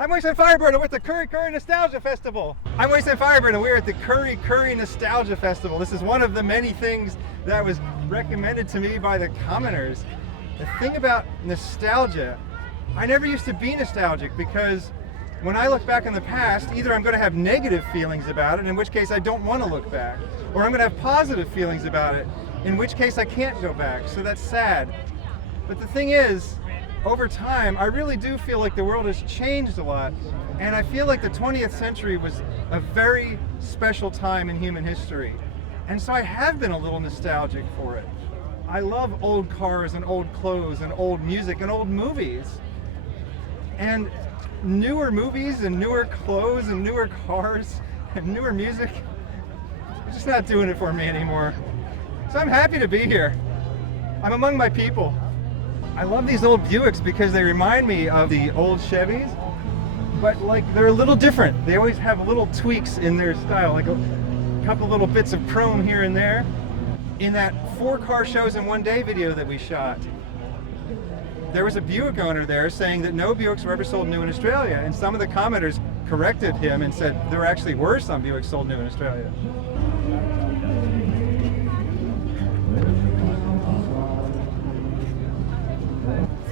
I'm Wasteland Firebird and we're at the Kurri Nostalgia Festival. I'm Wasteland Firebird and we're at the Kurri Nostalgia Festival. This is one of the many things that was recommended to me by the commenters. The thing about nostalgia, I never used to be nostalgic because when I look back in the past, either I'm going to have negative feelings about it, in which case I don't want to look back, or I'm going to have positive feelings about it, in which case I can't go back. So that's sad. But the thing is, over time, I really do feel like the world has changed a lot, and I feel like the 20th century was a very special time in human history. And so I have been a little nostalgic for it. I love old cars and old clothes and old music and old movies. And newer movies and newer clothes and newer cars and newer music, it's just not doing it for me anymore. So I'm happy to be here. I'm among my people. I love these old Buicks because they remind me of the old Chevys, but like they're a little different. They always have little tweaks in their style, like a couple little bits of chrome here and there. In that 4 car shows in one day video that we shot, there was a Buick owner there saying that no Buicks were ever sold new in Australia, and some of the commenters corrected him and said there actually were some Buicks sold new in Australia.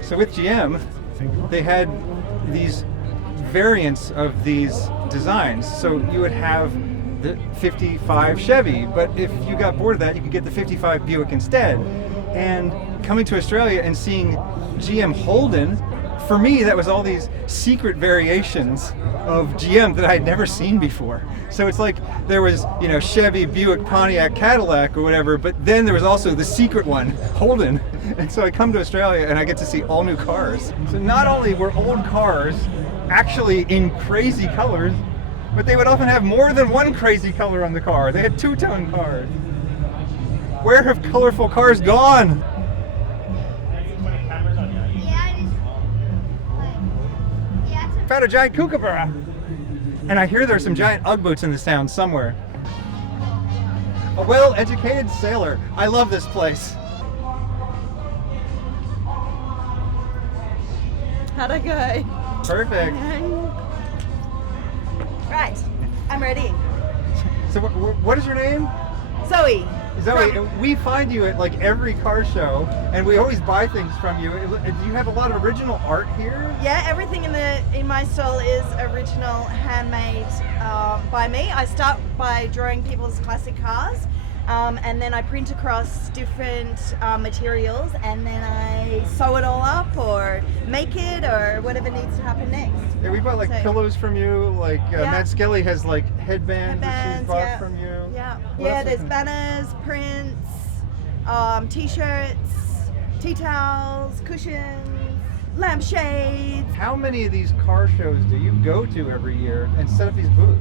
So with GM, they had these variants of these designs. So you would have the 55 Chevy, but if you got bored of that, you could get the 55 Buick instead. And coming to Australia and seeing GM Holden, for me, that was all these secret variations of GM that I had never seen before. So it's like there was, Chevy, Buick, Pontiac, Cadillac, or whatever, but then there was also the secret one, Holden. And so I come to Australia and I get to see all new cars. So not only were old cars actually in crazy colors, but they would often have more than one crazy color on the car. They had two-tone cars. Where have colorful cars gone? Found a giant kookaburra. And I hear there's some giant Ugg boots in this town somewhere. A well-educated sailor. I love this place. How'd I go? Perfect. Right, I'm ready. So what is your name? Zoe. Zoe, we find you at like every car show, and we always buy things from you. Do you have a lot of original art here? Yeah, everything in my stall is original, handmade by me. I start by drawing people's classic cars, and then I print across different materials, and then I sew it all up or make it or whatever needs to happen next. Yeah, we bought like pillows from you. Like Matt Skelly has like headbands that she's bought from you. Yeah, there's banners, prints, t-shirts, tea towels, cushions, lampshades. How many of these car shows do you go to every year and set up these booths?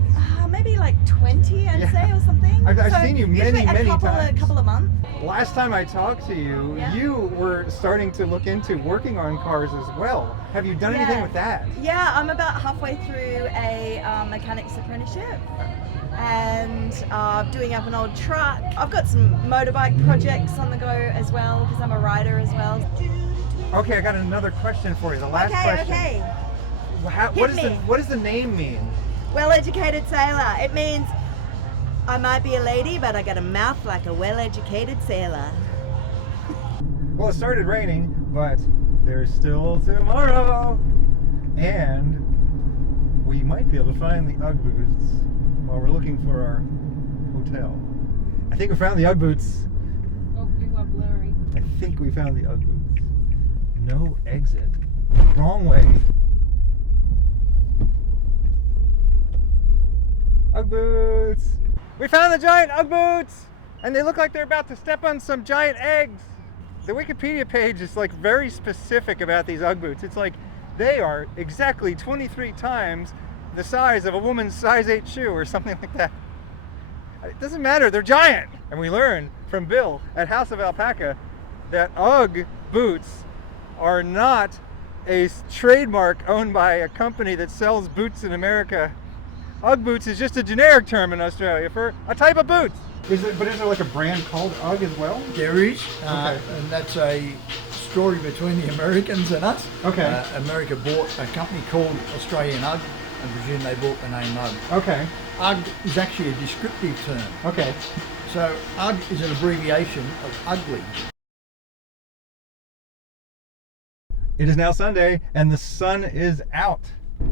Maybe like 20, I'd say, or something. I've seen you many times. A couple of months. Last time I talked to you, you were starting to look into working on cars as well. Have you done anything with that? Yeah, I'm about halfway through a mechanic's apprenticeship and doing up an old truck. I've got some motorbike projects on the go as well because I'm a rider as well. Okay, I got another question for you. The last question. Okay. What does the name mean? Well-educated sailor. It means I might be a lady, but I got a mouth like a well-educated sailor. Well, it started raining, but there's still tomorrow. And we might be able to find the Ugg boots while we're looking for our hotel. I think we found the Ugg boots. Oh, you are blurry. I think we found the Ugg boots. No exit. Wrong way. Ugg boots. We found the giant Ugg boots, and they look like they're about to step on some giant eggs. The Wikipedia page is like very specific about these Ugg boots. It's like they are exactly 23 times the size of a woman's size 8 shoe or something like that. It doesn't matter, they're giant. And we learned from Bill at House of Alpaca that Ugg boots are not a trademark owned by a company that sells boots in America. Ugg boots is just a generic term in Australia for a type of boots. Is there like a brand called Ugg as well? There is, Okay. and that's a story between the Americans and us. Okay. America bought a company called Australian UGG, and presume they bought the name UGG. Okay. UGG is actually a descriptive term. Okay. So UGG is an abbreviation of ugly. It is now Sunday, and the sun is out.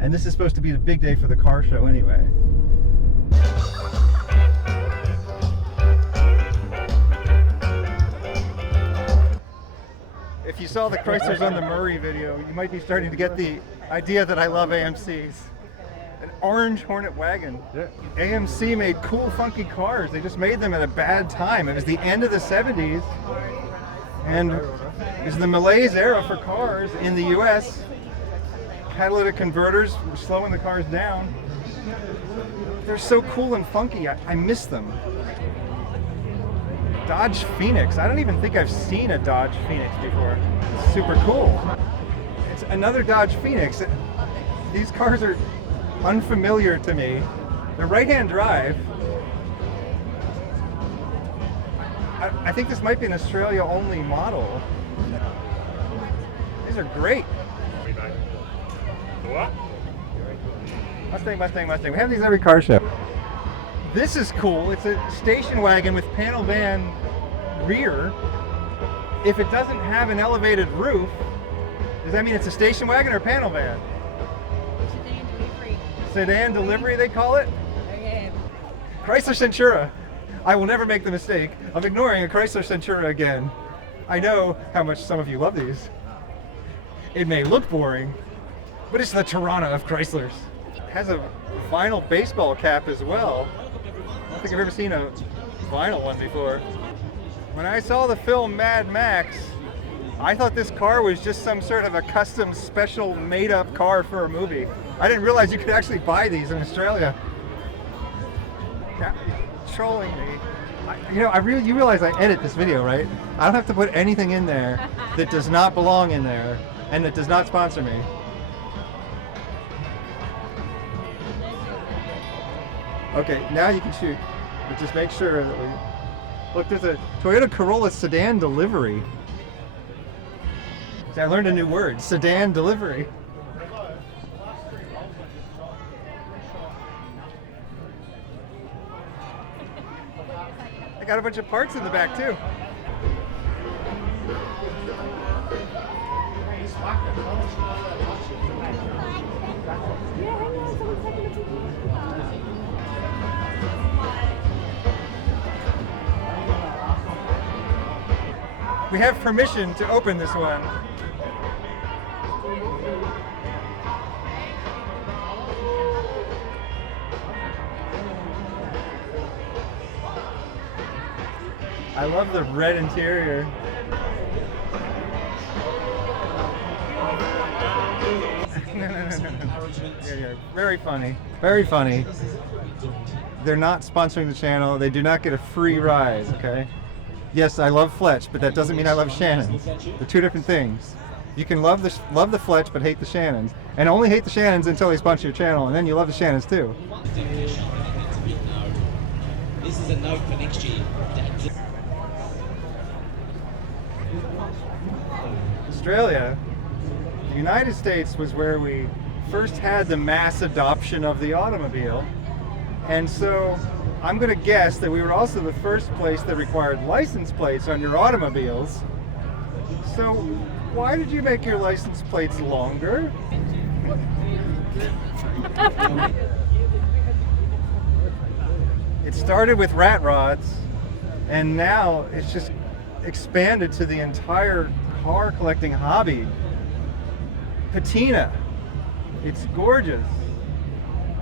And this is supposed to be the big day for the car show anyway. If you saw the Chryslers on the Murray video, you might be starting to get the idea that I love AMCs. An orange Hornet wagon. Yeah. AMC made cool, funky cars. They just made them at a bad time. It was the end of the 70s, and it was the malaise era for cars in the US. Catalytic converters were slowing the cars down. They're so cool and funky. I miss them. Dodge Phoenix. I don't even think I've seen a Dodge Phoenix before. It's super cool. It's another Dodge Phoenix. These cars are unfamiliar to me. They're right-hand drive. I think this might be an Australia-only model. These are great. What? Mustang. We have these every car show. This is cool. It's a station wagon with panel van rear. If it doesn't have an elevated roof, does that mean it's a station wagon or a panel van? Sedan delivery. Sedan delivery, they call it? Yeah. Chrysler Centura. I will never make the mistake of ignoring a Chrysler Centura again. I know how much some of you love these. It may look boring, but it's the Tirana of Chryslers. It has a vinyl baseball cap as well. I don't think I've ever seen a vinyl one before. When I saw the film Mad Max, I thought this car was just some sort of a custom special made-up car for a movie. I didn't realize you could actually buy these in Australia. Yeah, trolling me. You realize I edit this video, right? I don't have to put anything in there that does not belong in there and that does not sponsor me. Okay, now you can shoot, but just make sure that we... Look, there's a Toyota Corolla sedan delivery. See, I learned a new word, sedan delivery. I got a bunch of parts in the back too. We have permission to open this one. I love the red interior. Yeah. Very funny. Very funny. They're not sponsoring the channel. They do not get a free ride, okay? Yes, I love Fletch, but that doesn't mean I love Shannons. They're two different things. You can love the Fletch, but hate the Shannons. And only hate the Shannons until they sponsor your channel, and then you love the Shannons too. This is a note for next year. Australia, the United States was where we first had the mass adoption of the automobile. And so I'm going to guess that we were also the first place that required license plates on your automobiles. So why did you make your license plates longer? It started with rat rods, and now it's just expanded to the entire car collecting hobby. Patina. It's gorgeous.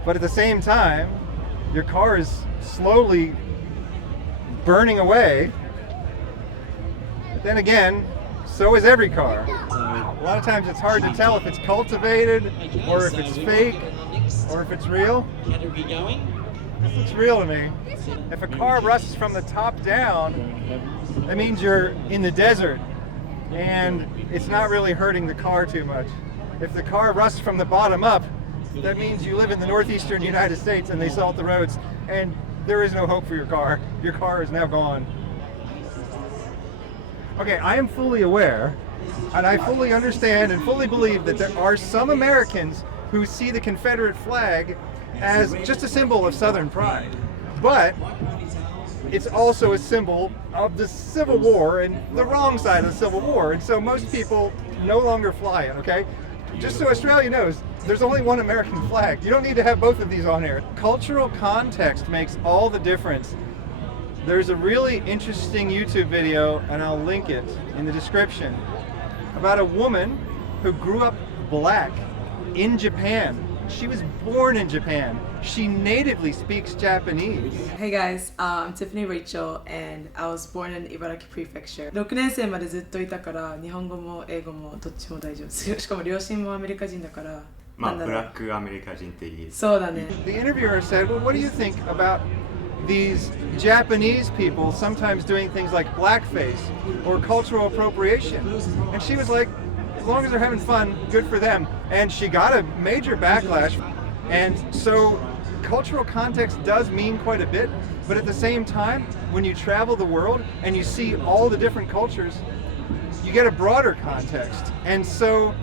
But at the same time, your car is slowly burning away. But then again, so is every car. A lot of times it's hard to tell if it's cultivated, or if it's fake, or if it's real. This looks real to me. If a car rusts from the top down, that means you're in the desert, and it's not really hurting the car too much. If the car rusts from the bottom up, that means you live in the northeastern United States and they salt the roads, and there is no hope for your car. Your car is now gone. Okay, I am fully aware And I fully understand and fully believe that there are some Americans who see the Confederate flag as just a symbol of Southern pride. But it's also a symbol of the Civil War and the wrong side of the Civil War. And so most people no longer fly it, okay? Just so Australia knows, there's only one American flag. You don't need to have both of these on here. Cultural context makes all the difference. There's a really interesting YouTube video, and I'll link it in the description, about a woman who grew up black in Japan. She was born in Japan. She natively speaks Japanese. Hey guys, I'm Tiffany Rachel and I was born in Ibaraki Prefecture. 6年生までずっといたから日本語も英語もどっちも大丈夫。しかも両親もアメリカ人だから。まあブラックアメリカ人っていい。そうだね。The interviewer said, "Well, what do you think about these Japanese people sometimes doing things like blackface or cultural appropriation?" And she was like, as long as they're having fun, good for them. And she got a major backlash. And so cultural context does mean quite a bit, but at the same time, when you travel the world and you see all the different cultures, you get a broader context. And so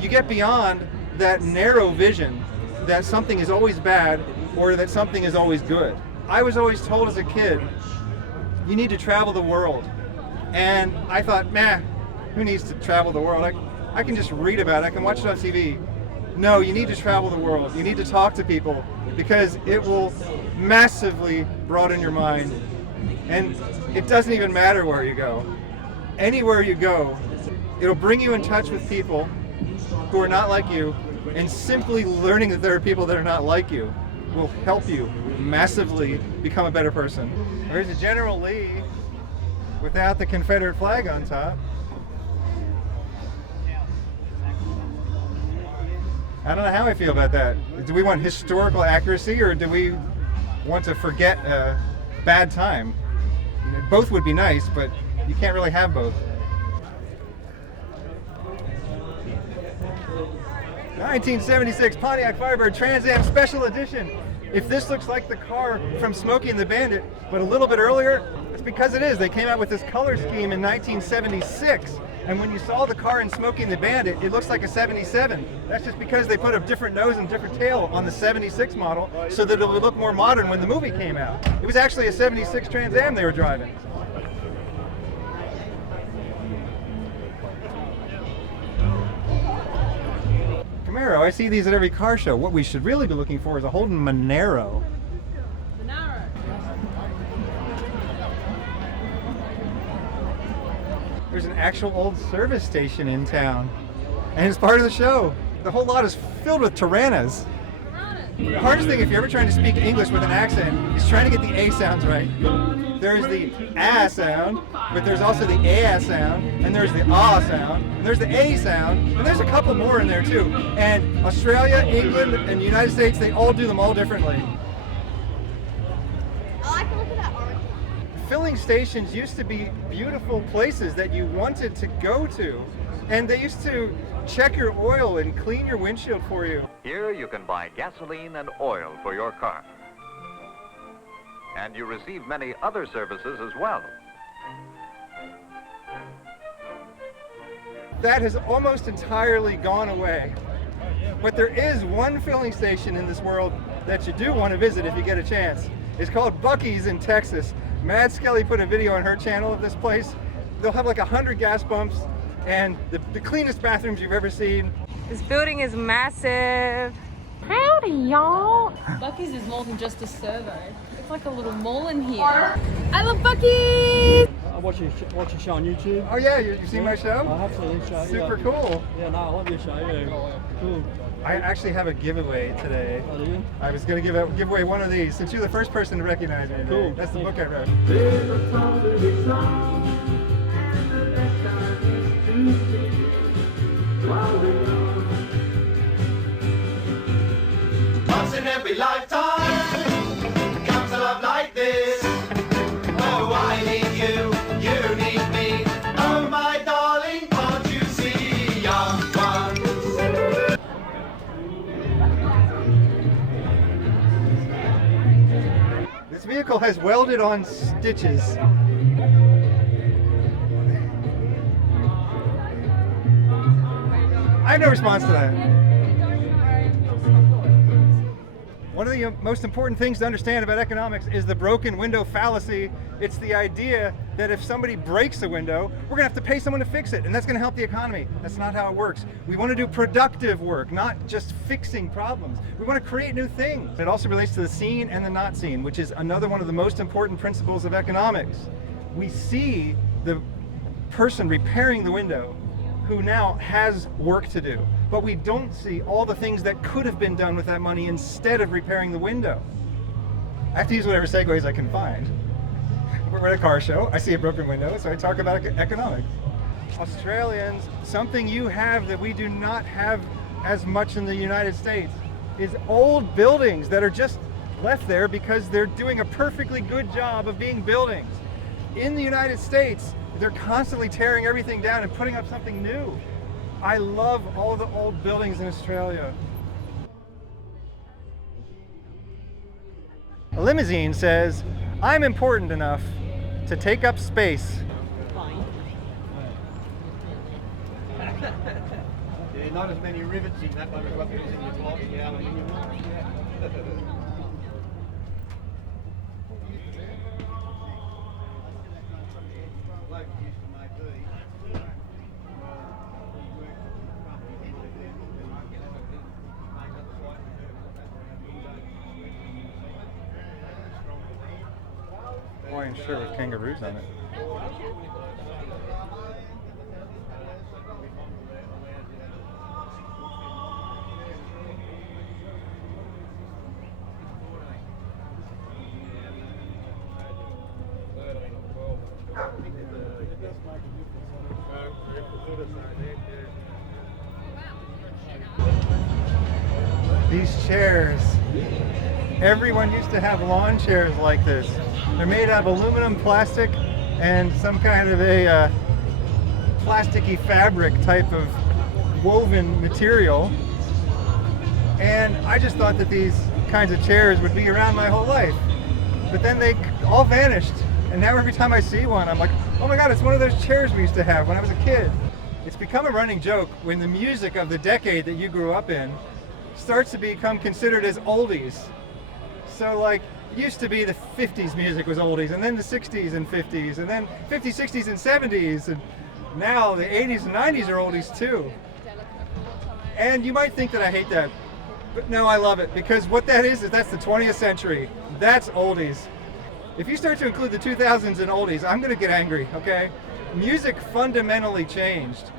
you get beyond that narrow vision that something is always bad or that something is always good. I was always told as a kid, you need to travel the world. And I thought, man, who needs to travel the world? I can just read about it, I can watch it on TV. No, you need to travel the world. You need to talk to people because it will massively broaden your mind. And it doesn't even matter where you go. Anywhere you go, it'll bring you in touch with people who are not like you, and simply learning that there are people that are not like you will help you massively become a better person. There's a General Lee without the Confederate flag on top. I don't know how I feel about that. Do we want historical accuracy or do we want to forget a bad time? Both would be nice, but you can't really have both. 1976 Pontiac Firebird Trans Am Special Edition. If this looks like the car from Smokey and the Bandit, but a little bit earlier, it's because it is. They came out with this color scheme in 1976. And when you saw the car in Smokey and the Bandit, it looks like a 77. That's just because they put a different nose and different tail on the 76 model so that it would look more modern when the movie came out. It was actually a 76 Trans Am they were driving. Camaro, I see these at every car show. What we should really be looking for is a Holden Monero. There's an actual old service station in town, and it's part of the show. The whole lot is filled with Tyrannas. The hardest thing if you're ever trying to speak English with an accent is trying to get the A sounds right. There's the A sound, but there's also the A sound, and there's the A sound, and there's the A sound, and there's a couple more in there too. And Australia, England, and the United States, they all do them all differently. I like to look at that orange. Filling stations used to be beautiful places that you wanted to go to, and they used to check your oil and clean your windshield for you. Here you can buy gasoline and oil for your car. And you receive many other services as well. That has almost entirely gone away. But there is one filling station in this world that you do want to visit if you get a chance. It's called Buc-ee's in Texas. Mad Skelly put a video on her channel of this place. They'll have like 100 gas pumps and the cleanest bathrooms you've ever seen. This building is massive. Howdy, y'all. Buc-ee's is more than just a servo. It's like a little mall in here. I love Buc-ee's! I watch your show on YouTube. Oh yeah, you seen my show? I have seen your show. Super cool. Yeah, no, I love your show. Yeah, cool. I actually have a giveaway today. Oh, do you? I was going to give away one of these since you're the first person to recognize me. Cool. That's the book I wrote. Once in every lifetime comes a love like this. Oh, I need you, you need me. Oh, my darling, can't you see, young ones? This vehicle has welded on stitches. I have no response to that. One of the most important things to understand about economics is the broken window fallacy. It's the idea that if somebody breaks a window, we're gonna have to pay someone to fix it, and that's gonna help the economy. That's not how it works. We wanna do productive work, not just fixing problems. We wanna create new things. It also relates to the seen and the not seen, which is another one of the most important principles of economics. We see the person repairing the window who now has work to do, but we don't see all the things that could have been done with that money instead of repairing the window. I have to use whatever segues I can find. We're at a car show, I see a broken window, so I talk about economics. Australians, something you have that we do not have as much in the United States is old buildings that are just left there because they're doing a perfectly good job of being buildings. In the United States, they're constantly tearing everything down and putting up something new. I love all the old buildings in Australia. A limousine says, I'm important enough to take up space. Yeah, not as many rivets in that one as what there is in your block. Yeah, Hawaiian shirt with kangaroos on it. These chairs, everyone used to have lawn chairs like this. They're made out of aluminum, plastic, and some kind of a plasticky fabric type of woven material. And I just thought that these kinds of chairs would be around my whole life. But then they all vanished. And now every time I see one, I'm like, oh my God, it's one of those chairs we used to have when I was a kid. It's become a running joke when the music of the decade that you grew up in starts to become considered as oldies. So like, it used to be the 50s music was oldies, and then the 60s and 50s, and then 50s, 60s, and 70s, and now the 80s and 90s are oldies too. And you might think that I hate that, but no, I love it, because what that is that's the 20th century. That's oldies. If you start to include the 2000s in oldies, I'm gonna get angry, okay? Music fundamentally changed.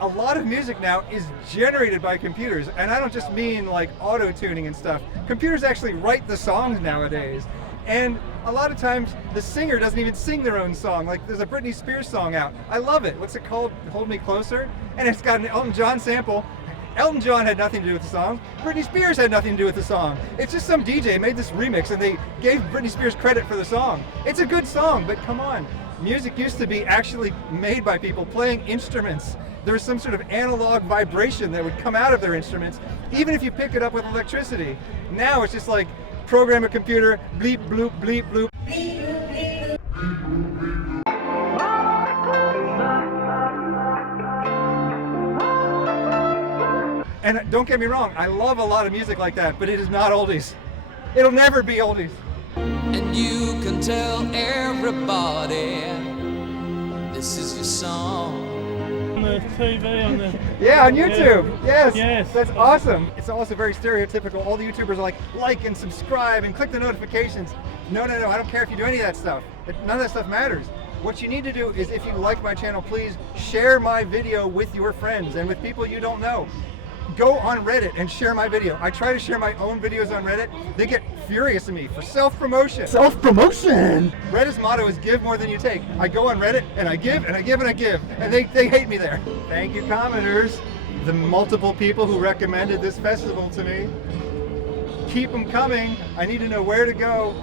A lot of music now is generated by computers, and I don't just mean like auto-tuning and stuff. Computers actually write the songs nowadays, and a lot of times the singer doesn't even sing their own song. Like there's a Britney Spears song out. I love it. What's it called? Hold Me Closer? And it's got an Elton John sample. Elton John had nothing to do with the song. Britney Spears had nothing to do with the song. It's just some DJ made this remix and they gave Britney Spears credit for the song. It's a good song, but come on. Music used to be actually made by people playing instruments. There was some sort of analog vibration that would come out of their instruments, even if you pick it up with electricity. Now it's just like, program a computer, bleep, bloop, bleep, bloop. And don't get me wrong, I love a lot of music like that, but it is not oldies. It'll never be oldies. And you can tell everybody this is your song. On the TV, on the... Yeah, on YouTube. Yeah. Yes. That's awesome. It's also very stereotypical. All the YouTubers are like and subscribe and click the notifications. No, I don't care if you do any of that stuff. None of that stuff matters. What you need to do is, if you like my channel, please share my video with your friends and with people you don't know. Go on Reddit and share my video. I try to share my own videos on Reddit. They get furious at me for self-promotion. Self-promotion? Reddit's motto is give more than you take. I go on Reddit and I give and I give and I give, and they hate me there. Thank you, commenters, the multiple people who recommended this festival to me. Keep them coming. I need to know where to go.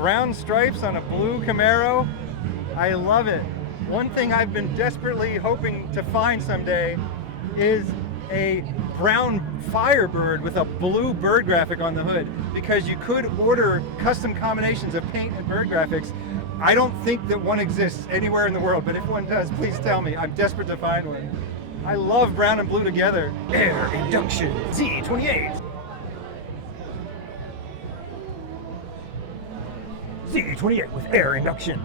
brown stripes on a blue Camaro. I love it. One thing I've been desperately hoping to find someday is a brown Firebird with a blue bird graphic on the hood, because you could order custom combinations of paint and bird graphics. I don't think that one exists anywhere in the world, but if one does, please tell me. I'm desperate to find one. I love brown and blue together. Air induction Z28. Z28 with air induction.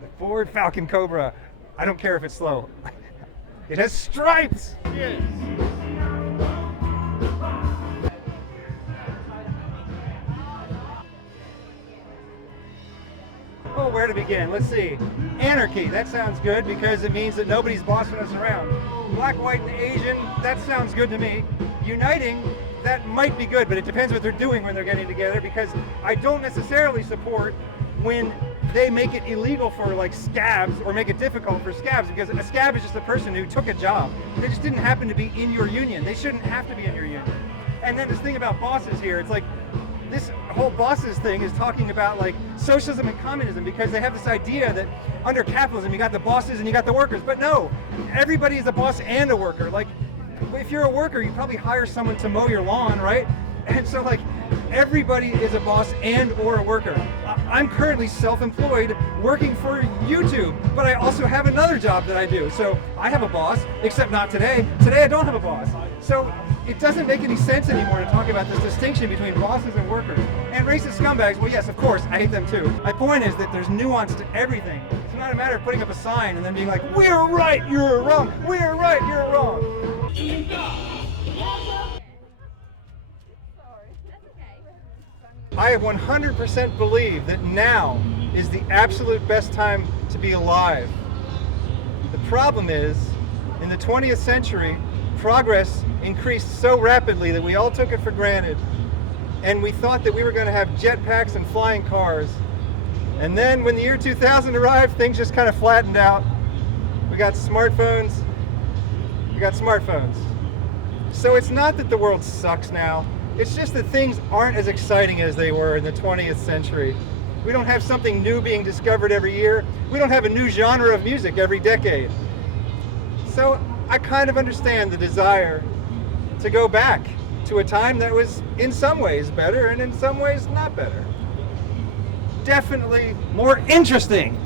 The Ford Falcon Cobra. I don't care if it's slow. It has stripes! Yes. Oh, where to begin? Let's see. Anarchy, that sounds good because it means that nobody's bossing us around. Black, white, and Asian, that sounds good to me. Uniting, that might be good, but it depends what they're doing when they're getting together, because I don't necessarily support when they make it illegal for like scabs or make it difficult for scabs, because a scab is just a person who took a job. They just didn't happen to be in your union. They shouldn't have to be in your union. And then this thing about bosses here, it's like, this whole bosses thing is talking about like socialism and communism, because they have this idea that under capitalism you got the bosses and you got the workers. But no, everybody is a boss and a worker. Like, if you're a worker, you probably hire someone to mow your lawn, right? And so like everybody is a boss and or a worker. I'm currently self-employed working for YouTube, but I also have another job that I do. So I have a boss, except not today. Today I don't have a boss. So it doesn't make any sense anymore to talk about this distinction between bosses and workers. And racist scumbags, well yes, of course, I hate them too. My point is that there's nuance to everything. It's not a matter of putting up a sign and then being like, we're right, you're wrong, we're right, you're wrong. I 100% believe that now is the absolute best time to be alive. The problem is, in the 20th century, progress increased so rapidly that we all took it for granted, and we thought that we were going to have jetpacks and flying cars. And then when the year 2000 arrived, things just kind of flattened out. We got smartphones. So it's not that the world sucks now. It's just that things aren't as exciting as they were in the 20th century. We don't have something new being discovered every year. We don't have a new genre of music every decade. So I kind of understand the desire to go back to a time that was in some ways better and in some ways not better. Definitely more interesting.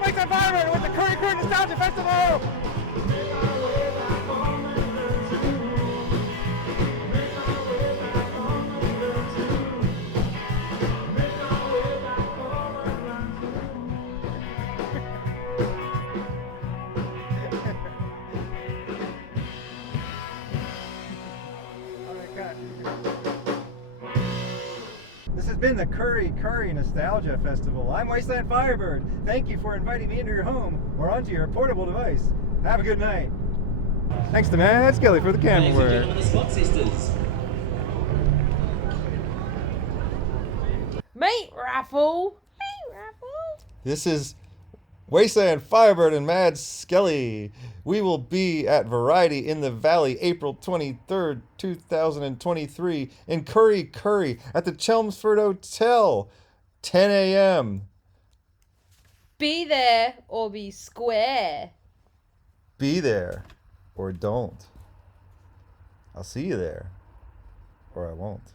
Wasteland Firebird with the Kurri Nostalgia Festival! This has been the Kurri Nostalgia Festival. I'm Wasteland Firebird. Thank you for inviting me into your home or onto your portable device. Have a good night. Thanks to Mad Skelly for the camera work. Ladies and gentlemen, the Spot Sisters. Meat raffle. This is Wasteland Firebird and Mad Skelly. We will be at Variety in the Valley April 23rd, 2023 in Kurri at the Chelmsford Hotel, 10 a.m. Be there or be square. Be there or don't. I'll see you there, or I won't.